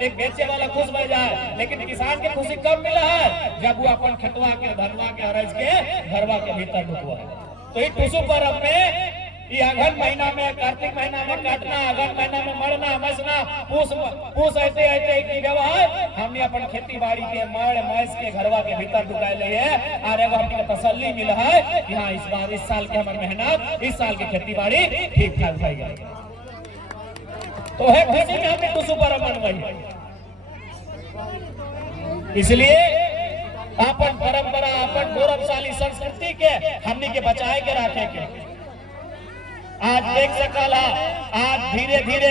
एक बेचे वाला खुश हो जाए, लेकिन किसान के खुशी कब मिला है जब वो अपन खेतवा के धनवा के अरज के घरवा के भीतर ढुकवा। तो ये टुसु पर्व में ये अगहन महीना में, कार्तिक महीना में काटना, अगहन महीना में मरना मसना, पूस ऐसे ऐसे की व्यवहार हमने अपन खेती बाड़ी के मड़ मैस के घरवा के भीतर ढुकाए ले है। और एगो हमने तसल्ली मिला है कि हाँ इस साल के हमारी मेहनत, इस साल की खेती बाड़ी ठीक ठाक भई गई। तो है खुशी में हमने टुसु पर्व मनवाई। इसलिए अपन परंपरा, अपन गौरवशाली संस्कृति के हमने के बचाए के रखे के। आज देख सकला, आज धीरे धीरे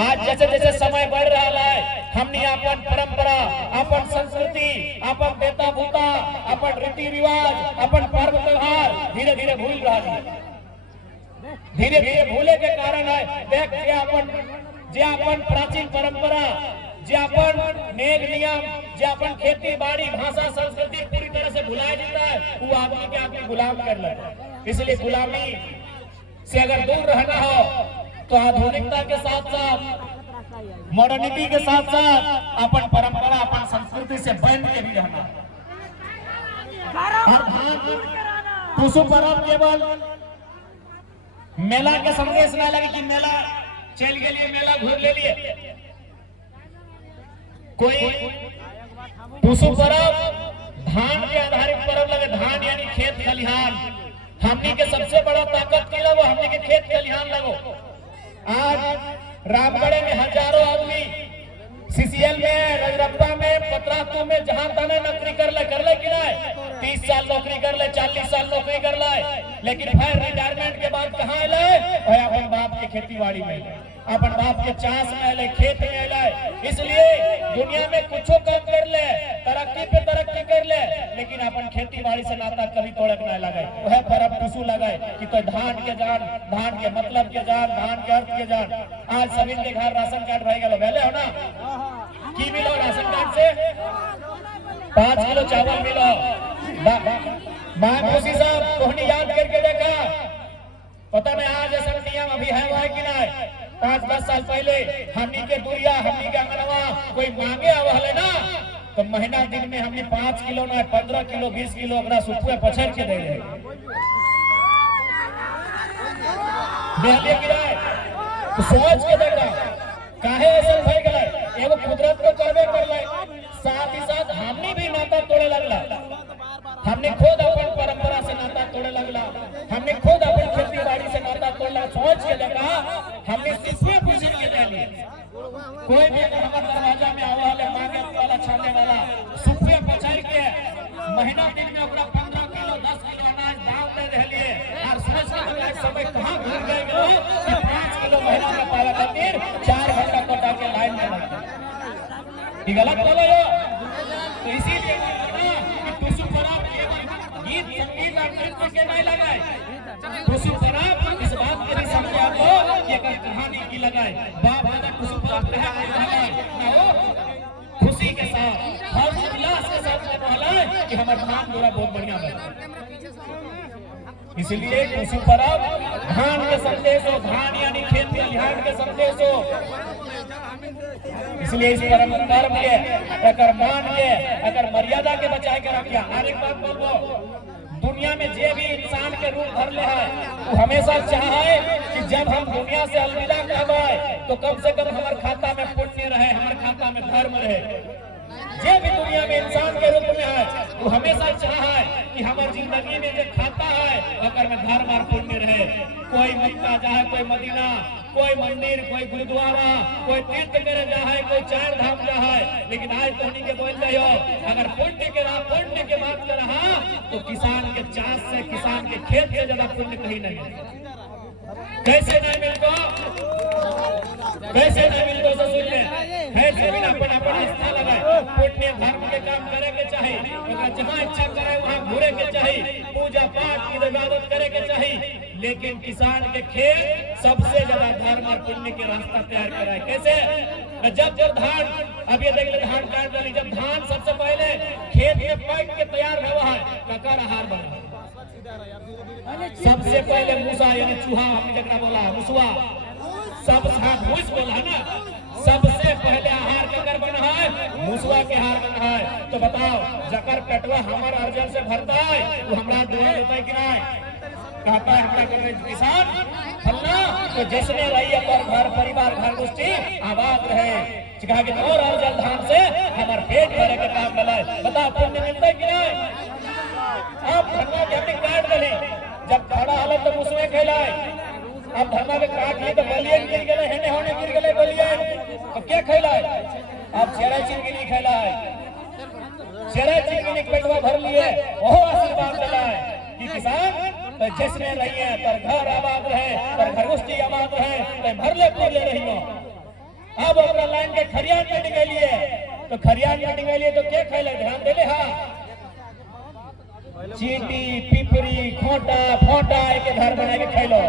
आज जैसे जैसे समय बढ़ रहा है हमने अपन परंपरा, अपन संस्कृति, अपन बेटा बूता, अपन रीति रिवाज, अपन पर्व त्योहार धीरे धीरे भूल रहा है। धीरे धीरे भूले के कारण है देख जे अपन प्राचीन परंपरा, जे अपन नेम नियम, जे अपन खेती बाड़ी भाषा संस्कृति पूरी तरह से भुलाया जाता है, वो आदमी के आदमी गुलाम कर लेता। इसलिए गुलामी से अगर दूर रहना हो तो आधुनिकता के साथ साथ, मॉडर्निटी के साथ साथ अपन परंपरा, अपन संस्कृति से बंध के भी रहना। टुसु पर्व केवल मेला के संदेश ना लगे कि मेला चल के लिए, मेला घूर ले लिए। कोई टुसु पर्व धान के आधारित पर्व लगे। धान यानी खेत खलिहान, हमनी के सबसे बड़ा ताकत के लगो हमनी के खेत खलिहान लगो। आज रामगढ़ में हजारों आदमी सीसीएल में, रजरप्पा में, पतरातू में जहां तने नौकरी कर ले कि नहीं, 30 साल नौकरी कर ले, 40 साल नौकरी कर ले, लेकिन फिर रिटायरमेंट के बाद कहाँ अले? अपन बाप के खेती बाड़ी में, अपन बाप के चास में अले, खेत में अले। इसलिए दुनिया में कुछ कम कर ले, तरक्की पे तरक्की कर ले, लेकिन अपन खेती बाड़ी से नाता कभी तोड़क न लगे। वह पर्व टुसु लगे कि तो धान के जान, धान के मतलब के जान, धान के अर्थ के जान। आज सभी के घर राशन कार्ड रह गए, पहले हो ना की मिलो राशन कार्ड से 5 किलो चावल मिलो। खुशी साहब कोहनी याद करके देखा, पता नहीं आज ऐसा नियम अभी है कि नहीं। 5-10 साल पहले हमनी के दुरिया, हमनी के अंगनवा कोई मांगे आवले ना तो महीना दिन में हमने 5 किलो ना 15 किलो 20 किलो अपना सुपुए पछड़ के दे रहे। तो सोच के देखा काहे ऐसा भय गए। एगो कुदरत को करबे कर ले, साथ ही साथ हमने भी नाता तोड़े लगला। हमने खुद अपन परंपरा से नाता तोड़े लगला, हमने खुद अपन खेती बाड़ी से नाता तोड़ला। सोच के देखा हमने किसमें पूछ के ले लिए। कोई भी अगर हमारे दरवाजा में आवा वाले मांगे वाला, छाने वाला सुपुए पछड़ के महीना दिन में ओकरा 15 किलो 10 किलो अनाज दाव दे रहलिए। और सोच के समय कहां घूम गए कि 5 किलो महीना में पावे खातिर 4 घंटा कटा के लाइन में लगता। ये गलत बोलो यो। तो इसीलिए टुसु पर्व गीत संगीत और नृत्य के नहीं लगाए। टुसु पर्व इस बात के लिए समझे आपको कि एक कहानी की लगाए। बाप दादा टुसु पर्व लगाए खुशी के साथ, हर्ष उल्लास के साथ कहला कि हमारा धान बोरा बहुत बढ़िया बना। इसलिए टुसु पर्व धान के संदेश हो, धान यानी खेत खलिहान के संदेश हो। इसलिए इस परंपरा के अगर मान के, अगर मर्यादा के बचाए के रखिया। हर एक बात बोलो, दुनिया में जे भी इंसान के रूप धर ले है वो हमेशा चाहे कि जब हम दुनिया से अलविदा कहवाए तो कम से कम हमारे खाता में पुण्य रहे, हमारे खाता में धर्म रहे। जे भी दुनिया में इंसान के रूप में है वो हमेशा चाहे कि हमारी जिंदगी में जो खाता है अगर में धर्म और पुण्य रहे। कोई मक्का जाए, कोई मदीना, कोई मंदिर, कोई गुरुद्वारा, कोई तीर्थ करे जाए, कोई 4 धाम जाए, लेकिन आज तो के बोल रहे हो अगर पुण्य के बात कर रहा तो किसान के चास से, किसान के खेत से ज्यादा पुण्य कहीं नहीं है। कैसे नहीं मिलता, कैसे नहीं मिलता ससुर में है सभी अपन अपन स्थान लगाए। पुण्य धर्म के काम करे के चाहे, जहाँ इच्छा करे वहाँ घूरे के चाहे, पूजा पाठ की इबादत करे के चाहे, लेकिन किसान के खेत सबसे ज्यादा धर्म और पुण्य के रास्ता तैयार कराए। कैसे? जब धान, अब ये देख ले धान काट डाली, जब धान सबसे पहले खेत में पक के तैयार हुआ है ककर आहार बना। सबसे पहले मूसा यानी चूहा, हमने जगह बोला मुसवा, सब साथ भूस बोला ना, सबसे पहले आहार तो बताओ जकर पेटवा हमार अर्जन से भरता है वो हमरा दुआ देता है कि नहीं? कहता है हमरा के किसान फलना तो जिसने रही पर घर परिवार घर गोष्ठी आबाद रहे कहा कि और अर्जन धान से हमार पेट भरे के काम मिला है। बताओ पुण्य मिलता है कि नहीं? अब धर्मा के हमने काट गली जब खड़ा हालत तो उसमें खिलाए, अब धर्मा के काट ली तो बलिए गिर गए हेने होने गिर गए बलिए तो क्या खिलाए? अब चेहरा चिंगनी खिलाए, चेहरा चिंगनी पेटवा भर लिए वो आशीर्वाद मिला है कि किसान तो जिसने रही है तर घर आबाद रहे तर घर गोष्ठी आबाद रहे तो भरले फूले रही हो। अब अपना लाइन के खरियान में निकलिए तो खरियान में निकलिए तो क्या खेले ध्यान दे ले। हाँ चींटी पिपरी खोटा फोटा एक घर बना के खेलो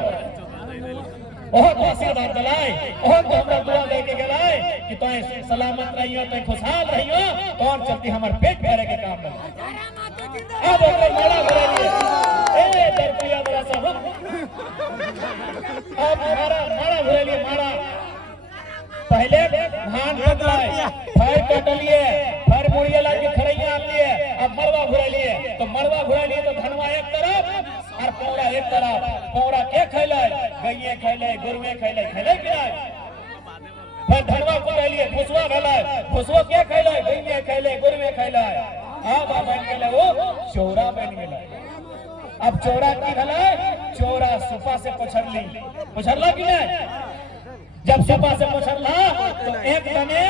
बहुत आशीर्वाद दिलाए बहुत हमरा दुआ दे के गलाए कि तो सलामत रहियो तो खुशहाल रहियो तो और चलती हमार पेट भरे के काम में। अब ओकर माड़ा भरे लिए ए दरपिया बड़ा सब अब माड़ा भरे लिए माड़ा पहले धान कटलाए फर कटलिए फर मुड़िया ला के खड़ैया आलिए अब मड़वा भरे लिए तो मड़वा भरे लिए तो धनवा एक तरफ और पौड़ा एक तरफ। पौड़ा के खैले गइये खैले गुरुए खैले खैले कि नहीं? फिर धनवा को ले लिए फुसवा भेले फुसवा के खैले गइये खैले गुरुए खैले। अब बन गेले वो चौरा बन गेले। अब चौरा की भेले चौरा सुपा से पछरला कि नहीं? जब सुपा से पछरला तो एक दने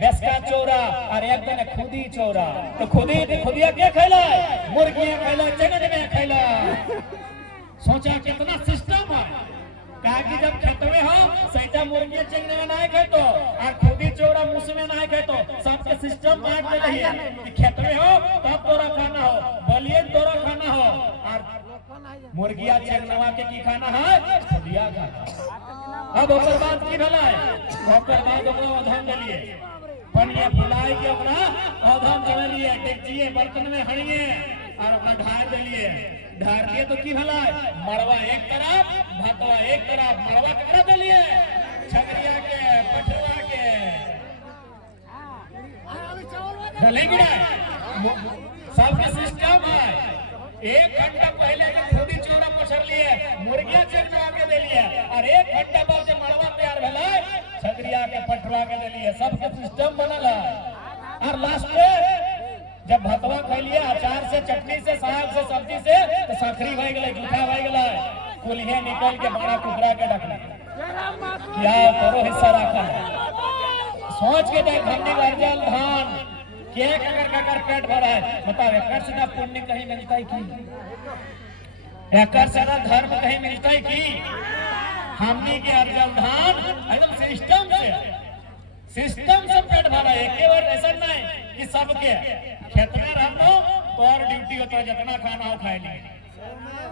बेसका चौरा और एक दने खुदी चौरा तो खुदिया के खैला मुर्गियां खैला जगत में खैला। सोचा कितना सिस्टम है कहा कि जब खेत में हो सैटा मुर्गियां चंगने में नहीं खेतो और खुदी चौरा मुस में नहीं खेतो सबके सिस्टम बांट दे रही है कि खेत में हो तब तोरा खाना हो बलिए तोरा खाना हो और मुर्गिया चंगनवा के की खाना है खुदिया खाना। अब ओकर बात की भला है ओकर बाद ओकरा अधम देलिए पनिया फुलाए के ओकरा अधम देलिए डेकचिए बर्तन में हड़िए और ओकरा ढार देलिए ढार दिए तो की भला है मड़वा एक तरफ भातवा एक तरफ मड़वा केकरा देलिए छगरिया के पठवा के डलेगी ना सबके सिस्टम है। एक घंटा पहले खुदी चौरा पछर लिए मुर्गिया चरवा के दे लिए और एक घंटा बाद मड़वा तैयार भेला छगरिया के पठवा के दे लिए सबके सिस्टम बनल है। और लास्ट में जब भतवा खैलिए अचार से चटनी से साग से सब्जी से तो सखरी भई गेले जूठा भई गेले कुलिहे निकल के बड़ा टुकड़ा के रखले क्या करो हिस्सा रखा सोच के देख हमने अर्जल धान के कर पेट भरा है। बताओ एकर से ना पुण्य कहीं मिलता है कि एकर से ना धर्म कहीं मिलता है कि हमने के अर्जल धान एकदम सिस्टम से पेट भरा है। एक बार ऐसा नहीं कि सबके खेत में रहनो तो और ड्यूटी होता जितना खाना हो खाए लिए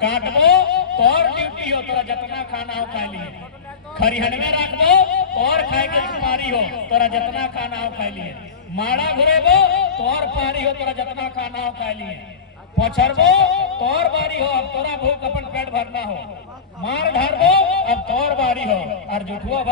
काटबो तो और ड्यूटी हो तोरा जितना खाना हो खाए लिए खरिहन में रख दो और खाए के पारी हो तोरा जितना खाना हो खाए लिए माड़ा घुरेबो तो और पारी हो तोरा जितना खाना हो खाए लिए पछरबो तो और बारी हो अब तोरा भूख अपन पेट भरना हो मार ढारबो अब तो और बारी हो और जुठुआ